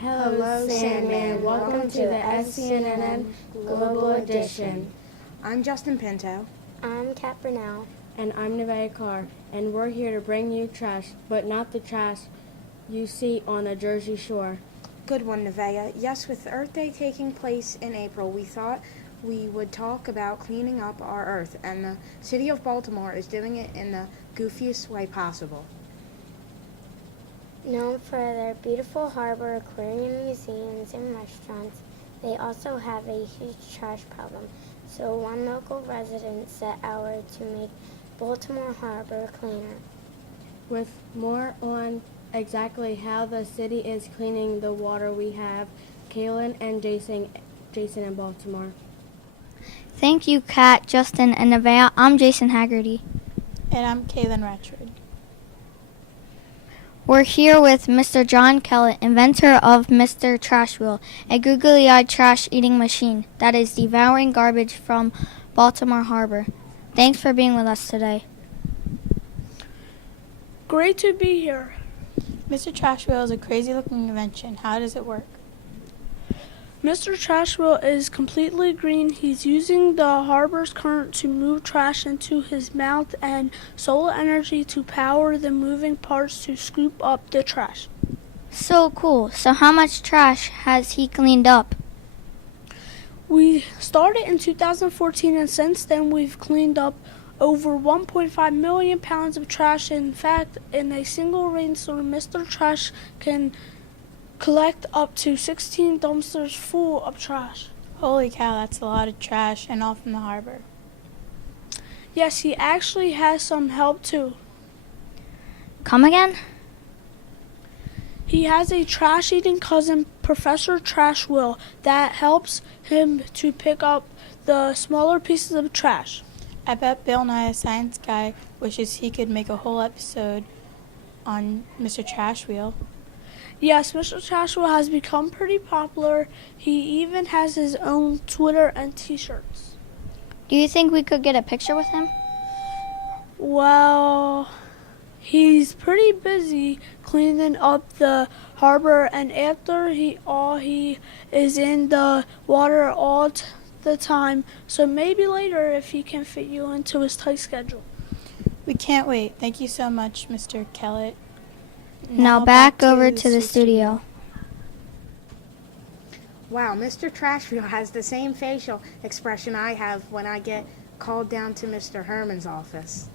Hello, Sandman. Welcome to the SCNN Global Edition. I'm Justin Pinto. I'm Kat Brunell. And I'm Navaeh Carr. And we're here to bring you trash, but not the trash you see on the Jersey Shore. Good one, Nevaeh. Yes, with Earth Day taking place in April, we thought we would talk about cleaning up our Earth, and the city of Baltimore is doing it in the goofiest way possible. Known for their beautiful harbor, aquarium, museums, and restaurants, they also have a huge trash problem. So one local resident set out to make Baltimore Harbor cleaner. With more on exactly how the city is cleaning the water, we have Kaelyn and Jason in Baltimore. Thank you, Kat, Justin, and Navaeh. I'm Jason Haggerty. And I'm Kaelyn Ratchford. We're here with Mr. John Kellett, inventor of Mr. Trash Wheel, a googly-eyed trash-eating machine that is devouring garbage from Baltimore Harbor. Thanks for being with us today. Great to be here. Mr. Trash Wheel is a crazy-looking invention. How does it work? Mr. Trash Wheel is completely green. He's using the harbor's current to move trash into his mouth and solar energy to power the moving parts to scoop up the trash. So cool. So how much trash has he cleaned up? We started in 2014, and since then we've cleaned up over 1.5 million pounds of trash. In fact, in a single rainstorm, Mr. Trash can collect up to 16 dumpsters full of trash. Holy cow, that's a lot of trash, and all from the harbor. Yes, he actually has some help too. Come again? He has a trash-eating cousin, Professor Trash Will, that helps him to pick up the smaller pieces of trash. I bet Bill Nye, a science guy, wishes he could make a whole episode on Mr. Trash Wheel. Yes, Mr. Trash Wheel has become pretty popular. He even has his own Twitter and t-shirts. Do you think we could get a picture with him? Well, he's pretty busy cleaning up the harbor, and after he is in the water all the time, so maybe later if he can fit you into his tight schedule. We can't wait. Thank you so much, Mr. Kellett. Now back over to the studio. Wow, Mr. Trashville has the same facial expression I have when I get called down to Mr. Herman's office.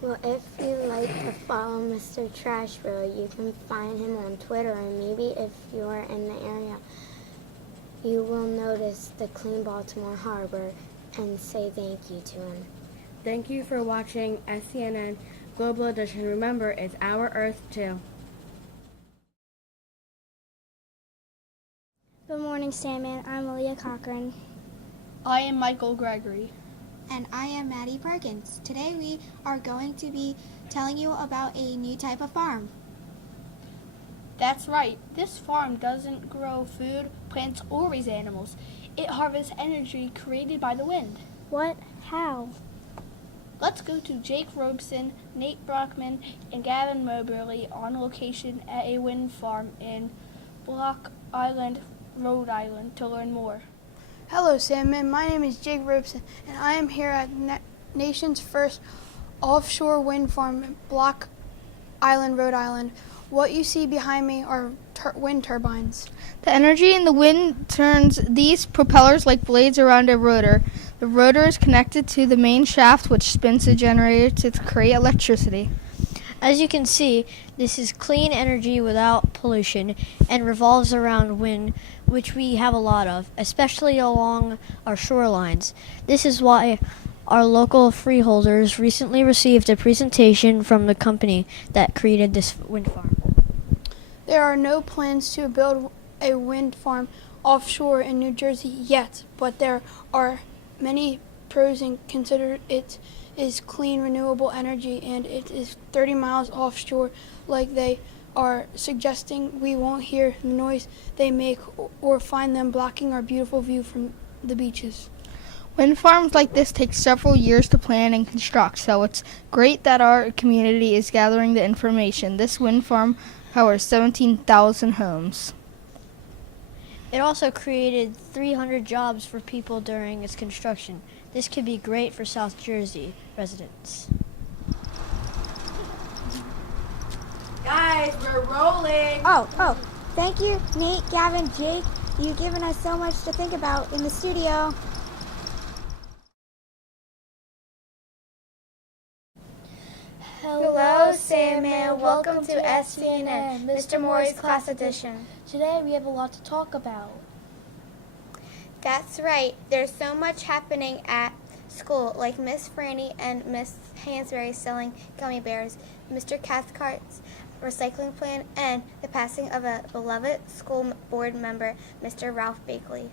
Well, if you like to follow Mr. Trashville, you can find him on Twitter, and maybe if you're in the area, you will notice the clean Baltimore Harbor and say thank you to him. Thank you for watching SCNN Global Edition. Remember, it's our Earth too. Good morning, Sandman. I'm Aleigha Cochran. I am Michael Gregory. And I am Maddie Perkins. Today we are going to be telling you about a new type of farm. That's right. This farm doesn't grow food, plants, or raise animals. It harvests energy created by the wind. What? How? Let's go to Jake Robson, Nate Brockman, and Gavin Moberly on location at a wind farm in Block Island, Rhode Island to learn more. Hello, Sandman. My name is Jake Robson, and I am here at nation's first offshore wind farm in Block Island, Rhode Island. What you see behind me are wind turbines. The energy in the wind turns these propellers like blades around a rotor. The rotor is connected to the main shaft, which spins the generator to create electricity. As you can see, this is clean energy without pollution and revolves around wind, which we have a lot of, especially along our shorelines. This is why our local freeholders recently received a presentation from the company that created this wind farm. There are no plans to build a wind farm offshore in New Jersey yet, but there are many pros and consider it is clean, renewable energy, and it is 30 miles offshore like they are suggesting we won't hear the noise they make or find them blocking our beautiful view from the beaches. Wind farms like this take several years to plan and construct, so it's great that our community is gathering the information. This wind farm powers 17,000 homes. It also created 300 jobs for people during its construction. This could be great for South Jersey residents. Guys, we're rolling. Oh, thank you, Nate, Gavin, Jake. You've given us so much to think about in the studio. Hello, Sandman. Welcome to SCNN, Mr. Morey's class edition. Today we have a lot to talk about. That's right. There's so much happening at school, like Miss Franny and Miss Hansberry selling gummy bears, Mr. Cathcart's recycling plan, and the passing of a beloved school board member, Mr. Ralph Bakley.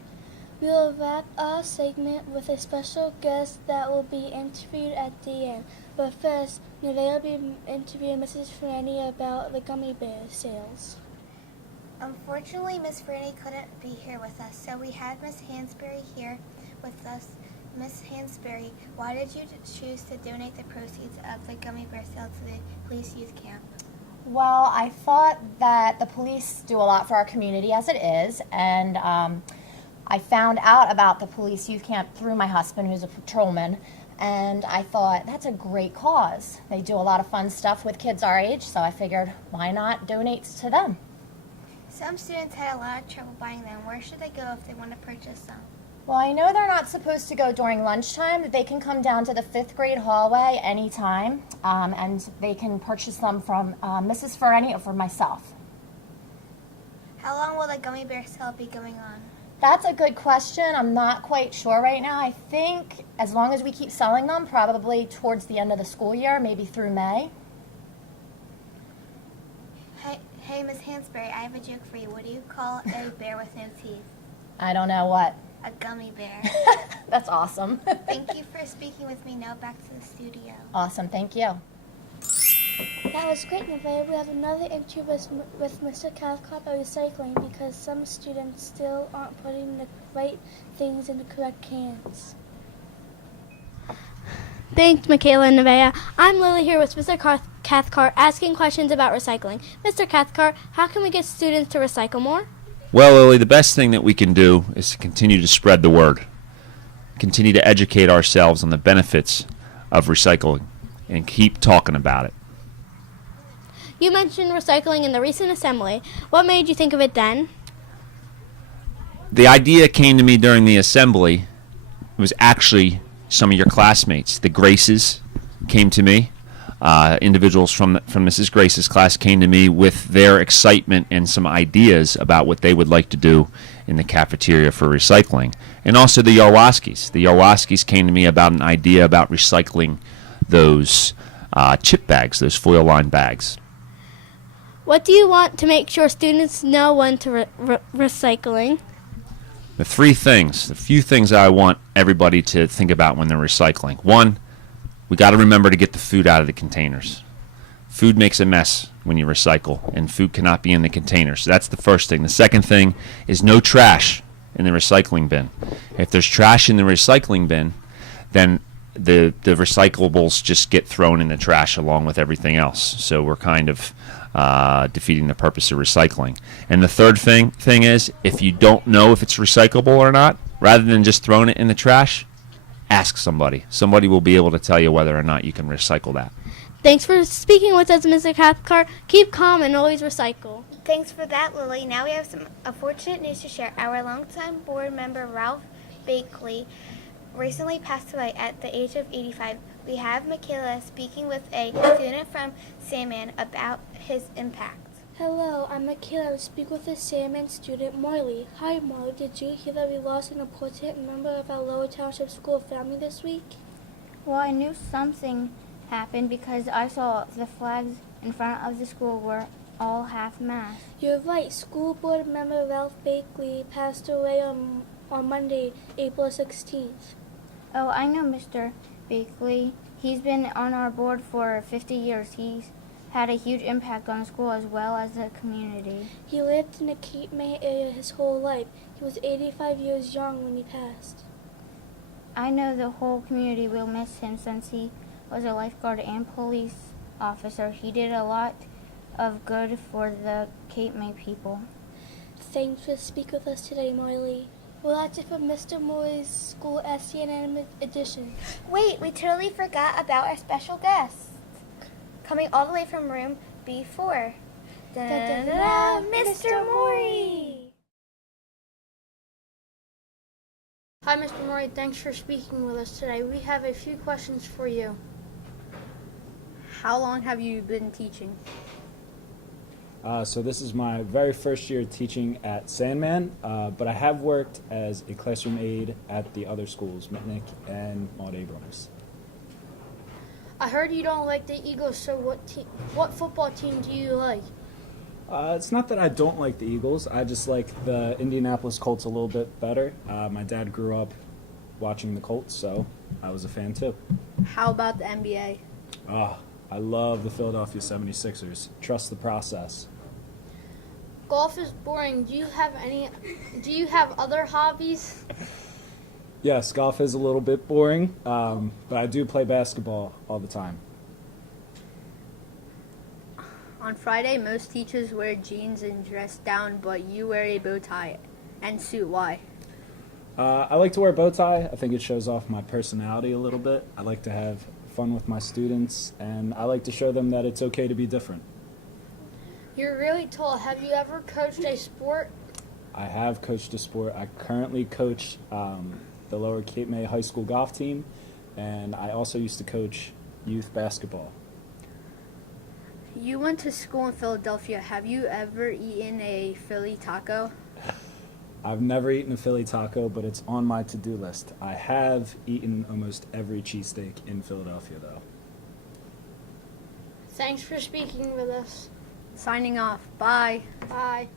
We will wrap our segment with a special guest that will be interviewed at the end. But first, Nevaeh will be interviewing Mrs. Franny about the gummy bear sales. Unfortunately, Miss Franny couldn't be here with us, so we had Miss Hansberry here with us. Miss Hansberry, why did you choose to donate the proceeds of the gummy bear sale to the police youth camp? Well, I thought that the police do a lot for our community as it is, and I found out about the police youth camp through my husband, who's a patrolman, and I thought, that's a great cause. They do a lot of fun stuff with kids our age, so I figured, why not donate to them? Some students had a lot of trouble buying them. Where should they go if they want to purchase them? Well, I know they're not supposed to go during lunchtime, but they can come down to the 5th grade hallway anytime, and they can purchase them from Mrs. Ferreni or from myself. How long will the gummy bear sale be going on? That's a good question. I'm not quite sure right now. I think as long as we keep selling them, probably towards the end of the school year, maybe through May. Hey, Miss Hansberry, I have a joke for you. What do you call a bear with no teeth? I don't know what. A gummy bear. That's awesome. Thank you for speaking with me. Now back to the studio. Awesome. Thank you. That was great, Nevaeh. We have another interview with Mr. Cathcart about recycling because some students still aren't putting the right things in the correct cans. Thanks, Makayla and Nevaeh. I'm Lily here with Mr. Cathcart asking questions about recycling. Mr. Cathcart, how can we get students to recycle more? Well, Lily, the best thing that we can do is to continue to spread the word, continue to educate ourselves on the benefits of recycling, and keep talking about it. You mentioned recycling in the recent assembly. What made you think of it then? The idea came to me during the assembly. It was actually some of your classmates. The Graces came to me. Individuals from Mrs. Grace's class came to me with their excitement and some ideas about what they would like to do in the cafeteria for recycling. And also the Yarwaskis. The Yarwaskis came to me about an idea about recycling those chip bags, those foil-lined bags. What do you want to make sure students know when to recycling? The few things I want everybody to think about when they're recycling. One, we got to remember to get the food out of the containers. Food makes a mess when you recycle, and food cannot be in the containers. So that's the first thing. The second thing is no trash in the recycling bin. If there's trash in the recycling bin, then the recyclables just get thrown in the trash along with everything else. So we're kind of defeating the purpose of recycling. And the third thing is, if you don't know if it's recyclable or not, rather than just throwing it in the trash, ask somebody. Somebody will be able to tell you whether or not you can recycle that. Thanks for speaking with us, Mr. Cathcart. Keep calm and always recycle. Thanks for that, Lily. Now we have some unfortunate news to share. Our longtime board member, Ralph Bakley, recently passed away at the age of 85. We have Makayla speaking with a student from Sandman about his impact. Hello, I'm Makayla. I will speak with a Sandman student, Marley. Hi, Marley. Did you hear that we lost an important member of our Lower Township School family this week? Well, I knew something happened because I saw the flags in front of the school were all half-mast. You're right. School board member Ralph Bakley passed away on Monday, April 16th. Oh, I know Mr. Bakley. He's been on our board for 50 years. He's had a huge impact on the school as well as the community. He lived in the Cape May area his whole life. He was 85 years young when he passed. I know the whole community will miss him since he was a lifeguard and police officer. He did a lot of good for the Cape May people. Thanks for speaking with us today, Marley. Well, that's it for Mr. Morey's School SCNN edition. Wait, we totally forgot about our special guest. Coming all the way from room B4. Da-da-da-da, Mr. Morey! Hi, Mr. Morey. Thanks for speaking with us today. We have a few questions for you. How long have you been teaching? So this is my very first year teaching at Sandman, but I have worked as a classroom aide at the other schools, Mitnick and Maud Abrams. I heard you don't like the Eagles, so what football team do you like? It's not that I don't like the Eagles. I just like the Indianapolis Colts a little bit better. My dad grew up watching the Colts, so I was a fan too. How about the NBA? I love the Philadelphia 76ers. Trust the process. Golf is boring. Do you have other hobbies? Yes, golf is a little bit boring, but I do play basketball all the time. On Friday, most teachers wear jeans and dress down, but you wear a bow tie and suit. Why? I like to wear a bow tie. I think it shows off my personality a little bit. I like to have fun with my students, and I like to show them that it's okay to be different. You're really tall. Have you ever coached a sport? I have coached a sport. I currently coach the Lower Cape May High School golf team, and I also used to coach youth basketball. You went to school in Philadelphia. Have you ever eaten a Philly taco? I've never eaten a Philly taco, but it's on my to-do list. I have eaten almost every cheesesteak in Philadelphia, though. Thanks for speaking with us. Signing off. Bye. Bye.